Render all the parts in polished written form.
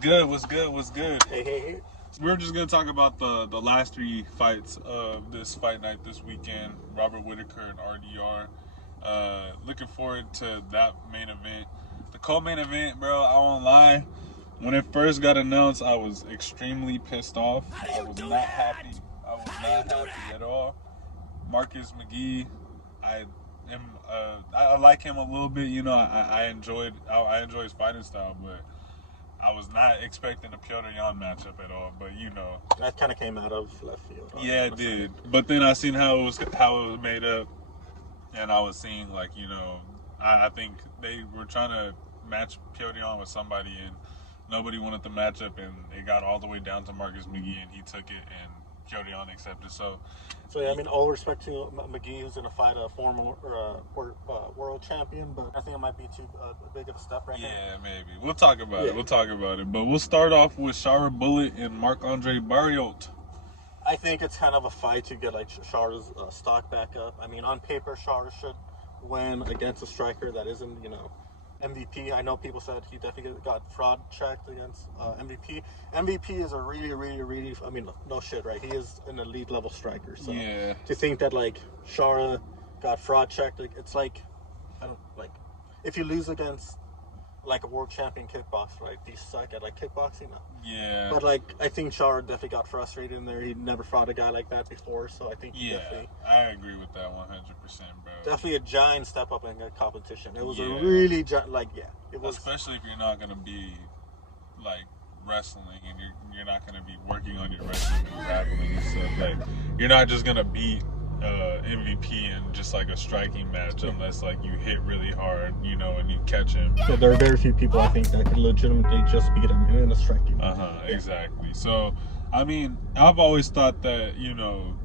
good? What's good? What's good? Hey. We're just gonna talk about the last three fights of this fight night this weekend. Robert Whitaker and RDR. Looking forward to that main event. The co-main event, bro. I won't lie. When it first got announced, I was extremely pissed off. I was not happy. I was not happy at all. Marcus McGee, I like him a little bit. You know, I enjoy his fighting style, but I was not expecting a Piotr Jan matchup at all. But you know, that kind of came out of left field. Yeah, it did. But then I seen how it was made up, and I was seeing like, you know, I think they were trying to match Piotr Jan with somebody, and nobody wanted the matchup, and it got all the way down to Marcus McGee, and he took it, and Piotr Jan accepted. So yeah, I mean, all respect to McGee, who's going to fight a former world champion, but I think it might be too big of a step right now. Yeah, maybe. We'll talk about it. We'll talk about it. But we'll start off with Shara Bullet and Marc-Andre Barriault. I think it's kind of a fight to get like Shara's stock back up. I mean, on paper, Shara should win against a striker that isn't, you know, MVP. I know people said he definitely got fraud checked against MVP. MVP is a really, I mean, no shit, right? He is an elite level striker. So yeah. To think that like Shara got fraud checked, like, it's like, I don't like, if you lose against like a world champion kickboxer, right? Do you suck at like kickboxing? No. Yeah. But like, I think Shara definitely got frustrated in there. He never fought a guy like that before, so I think I agree with that 100%, bro. Definitely a giant step up in the competition. It was a really it was. Especially if you're not gonna be like wrestling, and you're not gonna be working on your wrestling and grappling and stuff. Like, you're not just gonna beat MVP in just like a striking match unless like you hit really hard, you know, and you catch him. So there are very few people I think that could legitimately just beat him in a striking match. Exactly. So I mean, I've always thought that, you know,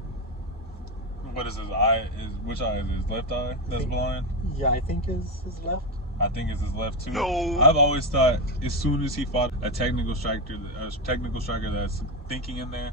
what is his eye? Which eye is his left eye that's blind? Yeah, I think is his left. I think it's his left too. No. I've always thought as soon as he fought a technical striker that's thinking in there,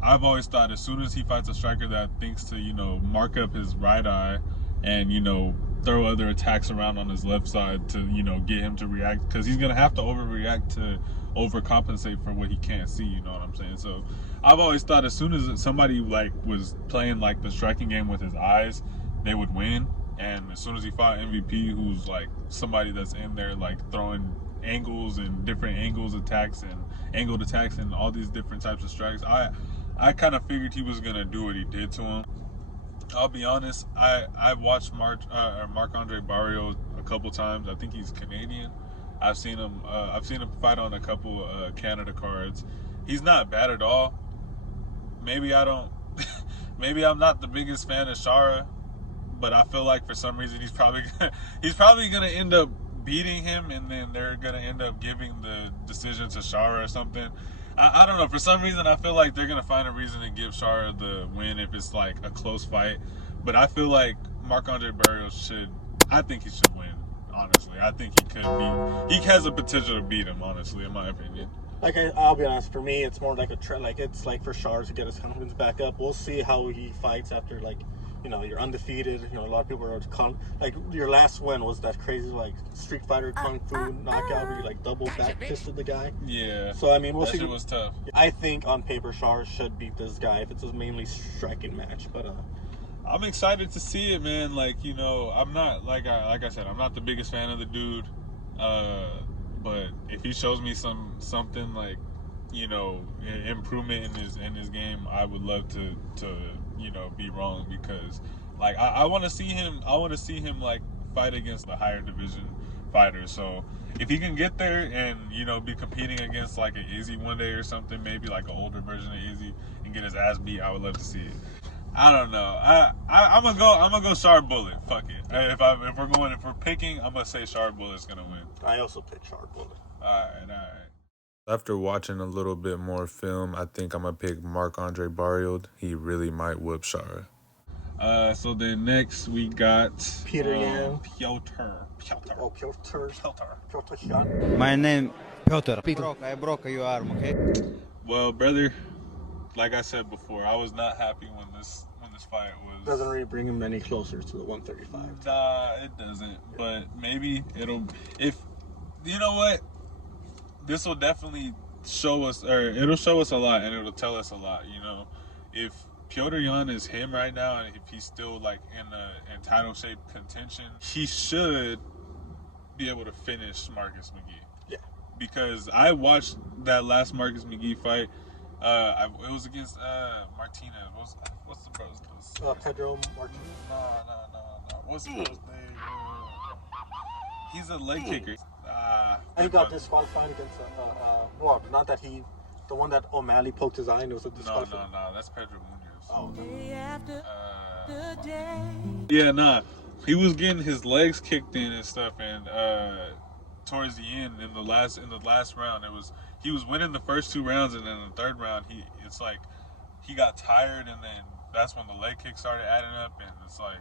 I've always thought as soon as he fights a striker that thinks to, you know, mark up his right eye and, you know, throw other attacks around on his left side to, you know, get him to react, because he's going to have to overreact to overcompensate for what he can't see, you know what I'm saying? So I've always thought as soon as somebody like was playing like the striking game with his eyes, they would win. And as soon as he fought MVP, who's like somebody that's in there like throwing angles and different angles attacks and angled attacks and all these different types of strikes, I kind of figured he was gonna do what he did to him. I'll be honest, I've watched Marc-Andre Barriault a couple times. I think he's Canadian. I've seen him fight on a couple Canada cards. He's not bad at all. Maybe I'm not the biggest fan of Shara, but I feel like for some reason he's probably gonna end up beating him, and then they're gonna end up giving the decision to Shara or something. I don't know. For some reason, I feel like they're going to find a reason to give Shara the win if it's like a close fight. But I feel like Marc-Andre Barriault I think he should win, honestly. I think he has a potential to beat him, honestly, in my opinion. Like, I'll be honest, for me, it's more like it's like for Shara to get his confidence back up. We'll see how he fights after, like, you know, you're undefeated. You know, a lot of people are like, your last win was that crazy like Street Fighter Kung Fu knockout where you like double back fisted the guy. Yeah. So I mean, we'll see. That shit was tough. I think on paper, Shara should beat this guy if it's a mainly striking match. But I'm excited to see it, man. Like, you know, I'm not like I said, I'm not the biggest fan of the dude. But if he shows me something like, you know, improvement in his game, I would love to you know, be wrong, because like I want to see him like fight against the higher division fighters. So if he can get there and, you know, be competing against like an Izzy one day or something, maybe like an older version of Izzy, and get his ass beat, I would love to see it. I don't know. I'm gonna go Shara Bullet. Fuck it. If we're picking, I'm gonna say Shara Bullet's gonna win. I also pick Shara Bullet. All right. After watching a little bit more film, I think I'm going to pick Marc-Andre Barriault. He really might whoop Shara. So then next we got Piotr Jan. Piotr. My name Piotr. I broke your arm, okay? Well, brother, like I said before, I was not happy when this fight was... Doesn't really bring him any closer to the 135. Nah, it doesn't. But maybe it'll... You know what? this will definitely show us, or it'll show us a lot, and it'll tell us a lot. You know, if Petr Yan is him right now, and if he's still like in title shape contention, he should be able to finish Marcus McGee. Yeah. Because I watched that last Marcus McGee fight. It was against Martinez. What's the bro's name? Pedro Martinez. No. What's the bro's name? He's a leg kicker. And he got disqualified against well, not that he, the one that O'Malley poked his eye and it was a disqualification. No, that's Pedro Munoz. Oh, yeah, nah. He was getting his legs kicked in and stuff, and towards the end, in the last round, he was winning the first 2 rounds, and then the third round, he got tired, and then that's when the leg kick started adding up, and it's like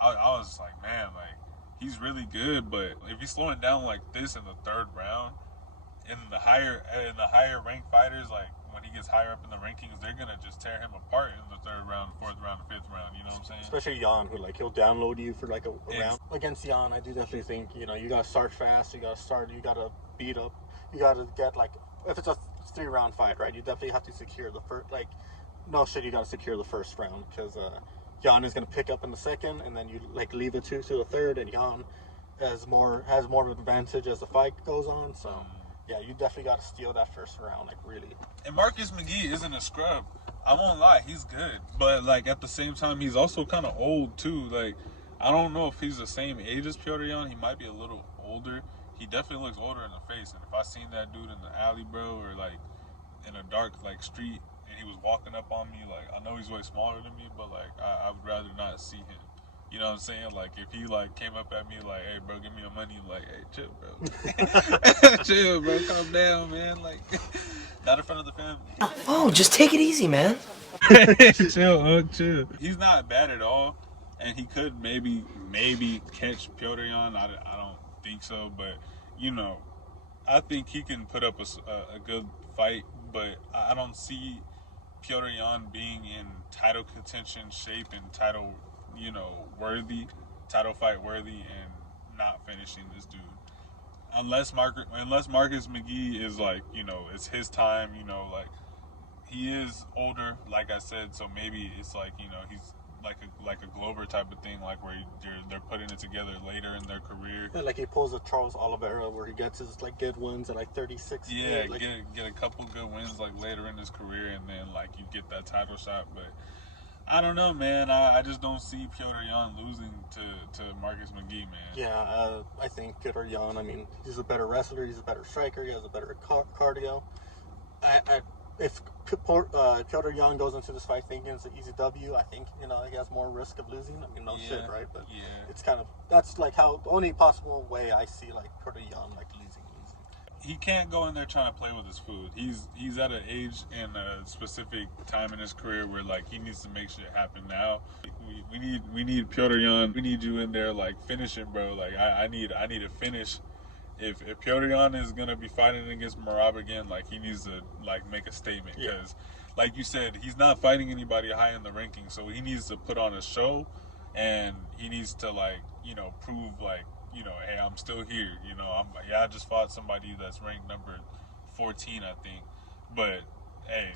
I was like, man, like he's really good, but if he's slowing down like this in the third round, in the higher ranked fighters, like when he gets higher up in the rankings, they're gonna just tear him apart in the third round, fourth round, and fifth round. You know what I'm saying? Especially Yan, who like he'll download you for like a round. Against Yan, I do definitely think you gotta start fast. You gotta beat up. You gotta get like if it's a 3-round fight, right? You definitely have to secure the first. Like no shit, you gotta secure the first round because Yan is gonna pick up in the second, and then you like leave it to the third, and Yan has more of an advantage as the fight goes on. So. Yeah, you definitely got to steal that first round, like really. And Marcus McGee isn't a scrub. I won't lie, he's good. But like at the same time, he's also kind of old too. Like I don't know if he's the same age as Petr Yan. He might be a little older. He definitely looks older in the face. And if I seen that dude in the alley, bro, or like in a dark like street, and he was walking up on me, like I know he's way smaller than me, but like I would rather not see him. You know what I'm saying? Like, if he, like, came up at me, like, hey, bro, give me your money. I'm like, hey, chill, bro. Chill, bro. Calm down, man. Like, not in front of the family. Oh, just take it easy, man. Chill, chill. He's not bad at all. And he could maybe catch Petr Yan. I don't think so. But, you know, I think he can put up a good fight. But I don't see Petr Yan being in title contention shape and title fight worthy, and not finishing this dude. Unless Marcus McGee is like, it's his time, like he is older, like I said, so maybe it's like, he's like a Glover type of thing, like where they're putting it together later in their career. Yeah, like he pulls a Charles Oliveira where he gets his like good wins at like 36. Yeah, like, get a couple good wins like later in his career, and then like you get that title shot, but. I don't know, man. I just don't see Petr Yan losing to Marcus McGee, man. Yeah, I think Petr Yan, I mean, he's a better wrestler. He's a better striker. He has a better cardio. If Petr Yan goes into this fight thinking it's an easy W, I think, he has more risk of losing. I mean, no shit, right? But it's kind of, that's like the only possible way I see like Petr Yan like losing. He can't go in there trying to play with his food. He's at an age and a specific time in his career where like he needs to make shit happen now. We need Petr Yan. We need you in there like finishing, bro. Like I need a finish. If Petr Yan is gonna be fighting against Merab again, like he needs to like make a statement because, like you said, he's not fighting anybody high in the rankings, so he needs to put on a show, and he needs to like prove like. Hey, I'm still here. I just fought somebody that's ranked number 14, I think. But hey,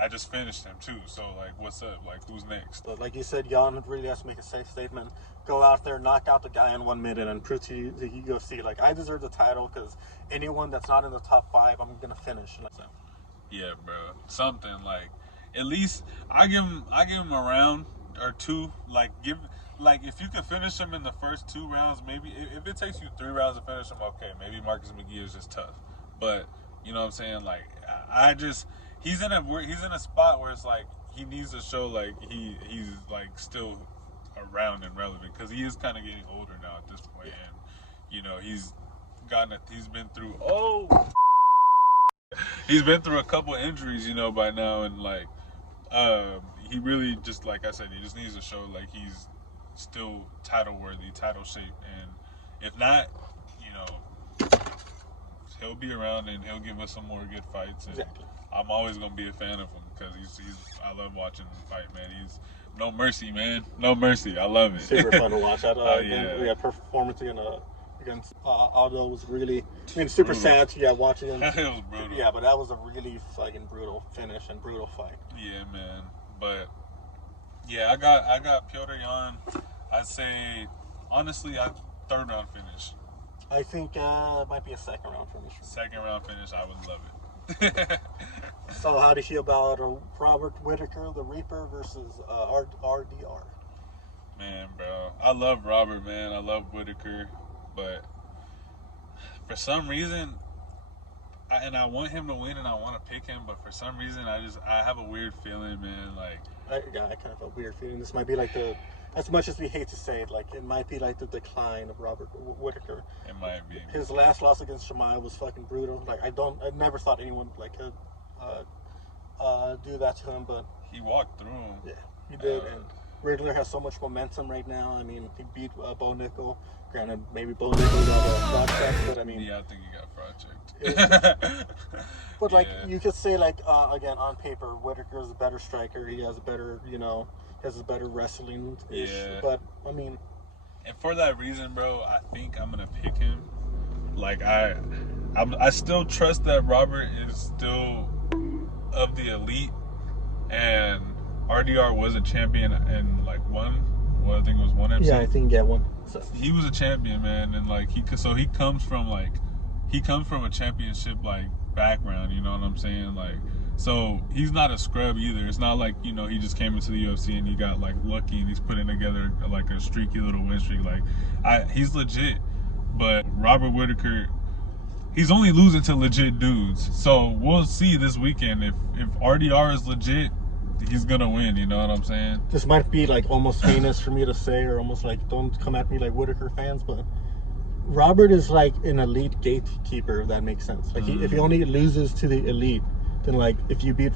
I just finished him too. So like, what's up? Like, who's next? But like you said, Yan really has to make a safe statement. Go out there, knock out the guy in 1 minute, and prove to the UFC like I deserve the title because anyone that's not in the top 5, I'm gonna finish. Yeah, bro. Something like at least I give him a round or two. Like, if you can finish him in the first 2 rounds, maybe if it takes you 3 rounds to finish him, okay, maybe Marcus McGee is just tough. But you know what I'm saying? Like, he's in a spot where it's like he needs to show like he's like still around and relevant because he is kind of getting older now at this point, and he's been through he's been through a couple injuries, by now, and like he really just like I said, he just needs to show like he's still title worthy, title shape, and if not, he'll be around and he'll give us some more good fights. And exactly. I'm always gonna be a fan of him because I love watching him fight, man. He's no mercy, man. No mercy. I love it. Super fun to watch. Yeah. We had performance in against Aldo was really, I mean, super sad to watching him. It was brutal. Yeah, but that was a really fucking brutal finish and brutal fight. Yeah, man. But yeah, I got Piotr Jan. I'd say honestly, third round finish. I think it might be a second round finish. Second round finish, I would love it. So how do you feel about Robert Whittaker, the Reaper, versus RDR? Man, bro, I love Robert, man. I love Whittaker, but for some reason, I want him to win and I want to pick him, but for some reason, I have a weird feeling, man. Like, I kind of have a weird feeling. This might be like as much as we hate to say it, like it might be like the decline of Robert Whittaker. It might be. His last loss against Chimaev was fucking brutal. Like I never thought anyone like could do that to him, but he walked through him. Yeah, he did. And Riddler has so much momentum right now. I mean, he beat Bo Nickel. Granted, maybe Bo Nickel got a fraud check, but I mean, yeah, I think he got fraud checked. But like you could say, like again on paper, Whittaker is a better striker. He has a better, has a better wrestling. Yeah. But I mean, and for that reason, bro, I think I'm gonna pick him. Like I still trust that Robert is still of the elite, and RDR was a champion and like one. Well, I think it was one episode. Yeah, I think one. So. He was a champion, man, and like he comes from a championship like background. You know what I'm saying? Like, so he's not a scrub either. It's not like he just came into the UFC and he got like lucky and he's putting together like a streaky little win streak. Like, he's legit. But Robert Whittaker, he's only losing to legit dudes. So we'll see this weekend if RDR is legit. He's gonna win, you know what I'm saying? This might be like almost heinous for me to say, or almost like don't come at me like Whittaker fans, but Robert is like an elite gatekeeper, if that makes sense. Like if he only loses to the elite, then like if you beat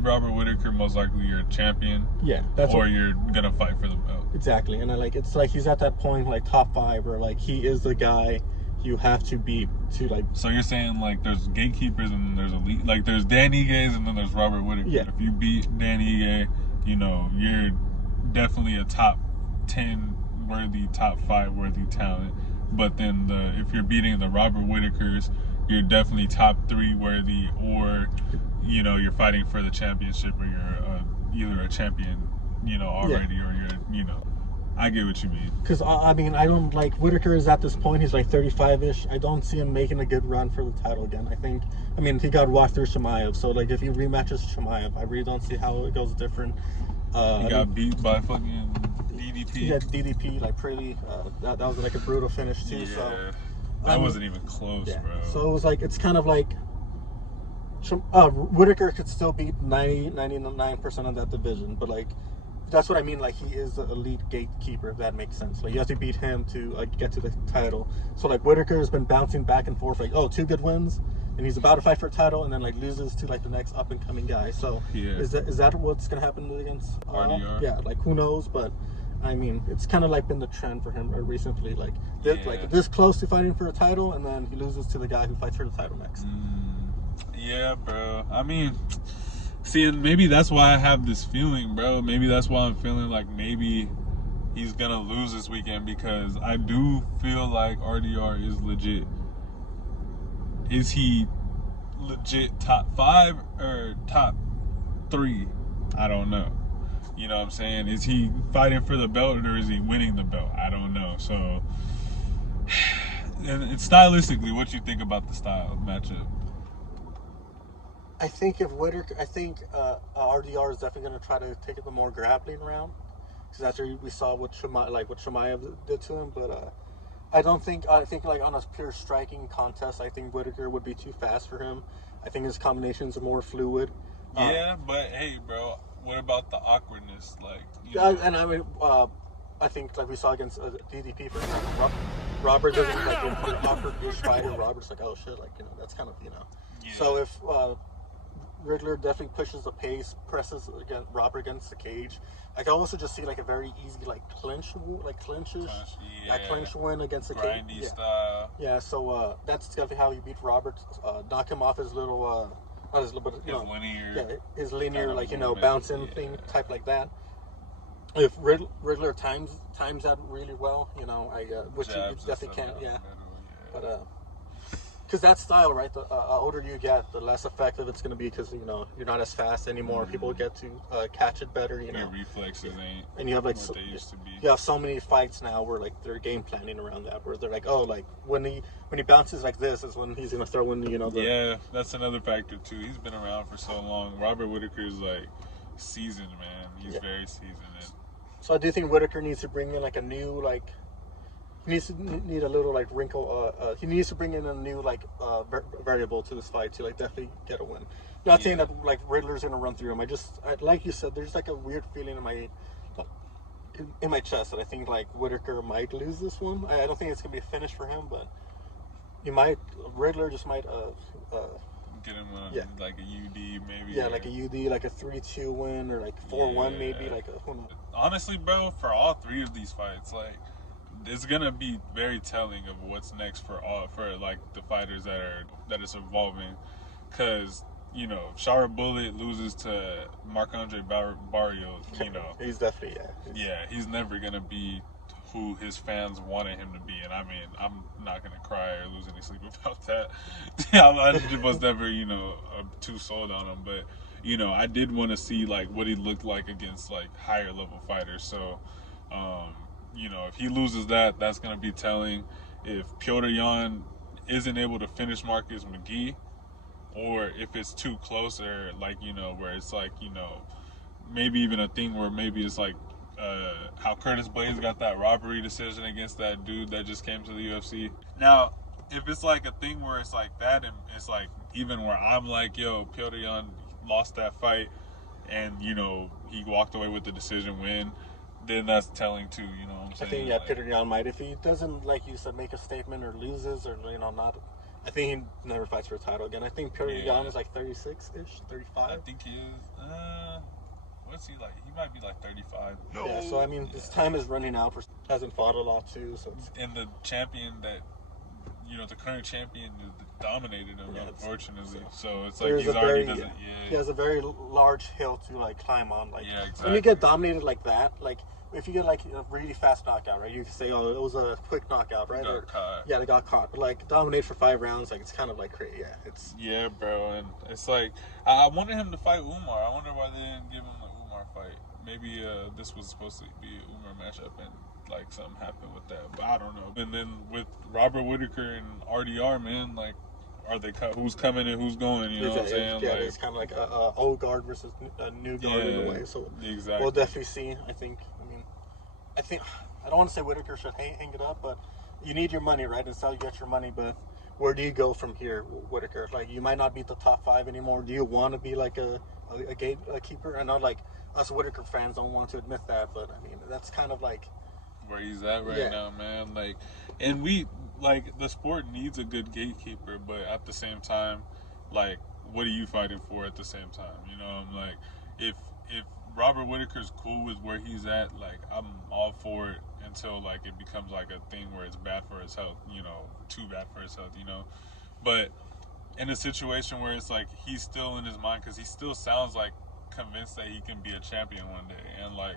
Robert Whittaker, most likely you're a champion. Yeah, you're gonna fight for the belt. Exactly, and it's like he's at that point like top 5 where like he is the guy you have to beat to like. So you're saying like there's gatekeepers and then there's elite, like there's Dan Ige and then there's Robert Whittaker. Yeah. If you beat Dan Ige, you're definitely a top 10 worthy, top 5 worthy talent. But then if you're beating the Robert Whittakers, you're definitely top 3 worthy, or you're fighting for the championship, or you're either a champion, already, or you're I get what you mean. Because, I mean, I don't like Whittaker is at this point. He's like 35-ish. I don't see him making a good run for the title again. I mean, he got walked through Chimaev. So, like, if he rematches Chimaev, I really don't see how it goes different. He got beat by fucking DDP. Yeah, DDP, like, pretty. That was, like, a brutal finish, too. Yeah. So that wasn't even close, bro. So, it was like, it's kind of like Whittaker could still beat 99% of that division. But, like, that's what I mean. Like, he is the elite gatekeeper, if that makes sense. Like, you have to beat him to get to the title. So, like, Whittaker has been bouncing back and forth. Like, 2 good wins, and he's about to fight for a title, and then like loses to like the next up and coming guy. So, is that what's gonna happen against RDR? Yeah, like who knows? But I mean, it's kind of like been the trend for him recently. Like, this close to fighting for a title, and then he loses to the guy who fights for the title next. Yeah, bro. I mean. See, and maybe that's why I have this feeling, bro. Maybe that's why I'm feeling like maybe he's gonna lose this weekend, because I do feel like RDR is legit. Is he legit top 5 or top 3? I don't know. You know what I'm saying? Is he fighting for the belt, or is he winning the belt? I don't know. So, and stylistically, what you think about the style matchup? I think RDR is definitely going to try to take it the more grappling round, because that's what we saw what Chimaev did to him. But I think like on a pure striking contest, I think Whittaker would be too fast for him. I think his combinations are more fluid. Yeah, but hey, bro, what about the awkwardness? Like, and I mean, I think like we saw against DDP, for example, Robert doesn't like an awkward-ish fighter. Robert's like, oh shit, like that's kind of Yeah. So if Riddler definitely pushes the pace, presses Robert against the cage. I can also just see like a very easy clinch win against the cage. Grindy style. Yeah, so that's definitely how you beat Robert. Knock him off his little, His linear bouncing thing type like that. if Riddler times that really well, you know, which you Jabs and definitely stuff can't, down yeah. the middle, But because that style, right? The older you get, the less effective it's going to be because you know you're not as fast anymore. People get to catch it better, you know. Your reflexes ain't And you have like what they used to be. you have so many fights now where like they're game planning around that, where they're like, oh, like when he bounces like this is when he's going to throw in, you know. Yeah, that's another factor too. He's been around for so long. Robert Whitaker's like seasoned, man. He's very seasoned. So I do think Whitaker needs to bring in like a new like. He needs to need a little like wrinkle. He needs to bring in a new like variable to this fight to like definitely get a win. Not saying that like Riddler's gonna run through him. Like you said, there's like a weird feeling in my chest that I think like Whitaker might lose this one. I don't think it's gonna be a finish for him, but Riddler just might Get him like a UD maybe. Yeah, like a UD, like a 3-2 win or like 4-1 maybe. Like who knows? Honestly, bro, for all three of these fights, like it's gonna be very telling of what's next for like the fighters that is evolving, because you know Shara Bullet loses to Marc-Andre Barrios, you know he's definitely he's never gonna be who his fans wanted him to be, and I mean I'm not gonna cry or lose any sleep about that. I was never too sold on him, but you know I did want to see like what he looked like against like higher level fighters, so. You know, if he loses that, that's going to be telling. If Piotr Jan isn't able to finish Marcus McGee, or if it's too close, or like, you know, where it's like, you know, maybe even a thing where maybe it's like how Curtis Blades got that robbery decision against that dude that just came to the UFC. Now, if it's like a thing where it's like that, and it's like even where I'm like, yo, Piotr Jan lost that fight, and, you know, he walked away with the decision win, then that's telling too, you know what I'm saying? I think Piotr Jan might, if he doesn't, like you said, make a statement or loses or not. I think he never fights for a title again. I think Piotr Jan is like 36-ish, 35. I think he is. What's he like? He might be like 35. No. Yeah, so I mean, his time is running out. Hasn't fought a lot too. So and the champion that, you know, the current champion dominated him, unfortunately. So it's like he already doesn't. Yeah. He has a very large hill to like climb on. Like exactly. When you get dominated like that, like if you get like a really fast knockout, right? You can say, oh, it was a quick knockout, right? Got caught. Yeah, they got caught. But like dominate for 5 rounds, like it's kind of like crazy. Yeah, it's. Yeah, bro, and it's like I wanted him to fight Umar. I wonder why they didn't give him the Umar fight. Maybe this was supposed to be an Umar matchup and like something happened with that, but I don't know. And then with Robert Whitaker and RDR, man, like, are they who's coming and who's going? You know what I'm saying? Yeah, like, it's kind of like a old guard versus a new guard in a way. So exactly. We'll definitely see. I think I don't want to say Whitaker should hang it up, but you need your money, right? And so you get your money, but where do you go from here, Whitaker? Like, you might not be the top 5 anymore. Do you want to be like a gatekeeper? I know, like, us Whitaker fans don't want to admit that, but I mean, that's kind of like where he's at right now, man. Like, and we like the sport needs a good gatekeeper, but at the same time, like, what are you fighting for at the same time? You know, I'm like, if Robert Whitaker's cool with where he's at, like, I'm all for it until like it becomes like a thing where it's bad for his health, you know, too bad for his health, you know. But in a situation where it's like he's still in his mind, because he still sounds like convinced that he can be a champion one day, and like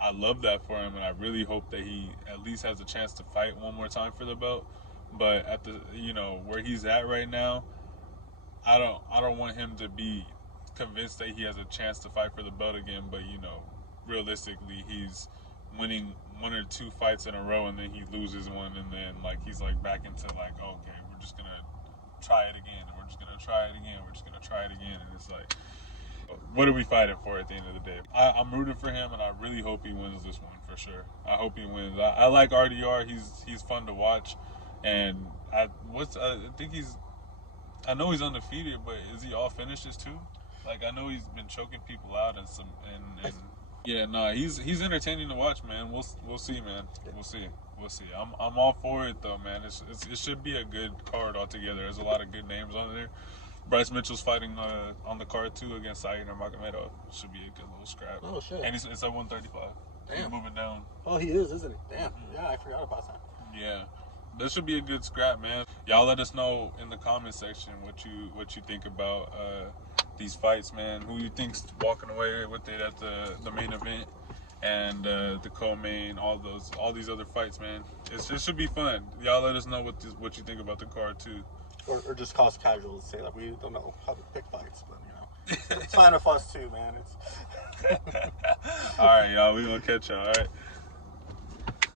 I love that for him, and I really hope that he at least has a chance to fight one more time for the belt. But at the, you know, where he's at right now, I don't want him to be convinced that he has a chance to fight for the belt again. But, you know, realistically, he's winning 1 or 2 fights in a row, and then he loses one, and then like he's like back into like, okay, we're just gonna try it again, and we're just gonna try it again, we're just gonna try it again, and it's like, what are we fighting for at the end of the day? I'm rooting for him, and I really hope he wins this one for sure. I hope he wins. I like RDR. He's fun to watch, and I know he's undefeated, but is he all finishes too? Like, I know he's been choking people out and yeah, no, he's entertaining to watch, man. We'll see, man. We'll see. I'm all for it though, man. It should be a good card altogether. There's a lot of good names on there. Bryce Mitchell's fighting on the card too against Said Nurmagomedov. Should be a good little scrap. Oh shit! And it's at 135. Damn. He's moving down. Oh, he is, isn't he? Damn. Mm-hmm. Yeah, I forgot about that. Yeah, this should be a good scrap, man. Y'all let us know in the comment section what you think about these fights, man. Who you think's walking away with it at the main event, and the co-main, all these other fights, man. It should be fun. Y'all let us know what you think about the card too. Or just cause casuals to say that we don't know how to pick fights, but it's fine with us too, man. All right, y'all. We gonna catch y'all. All right.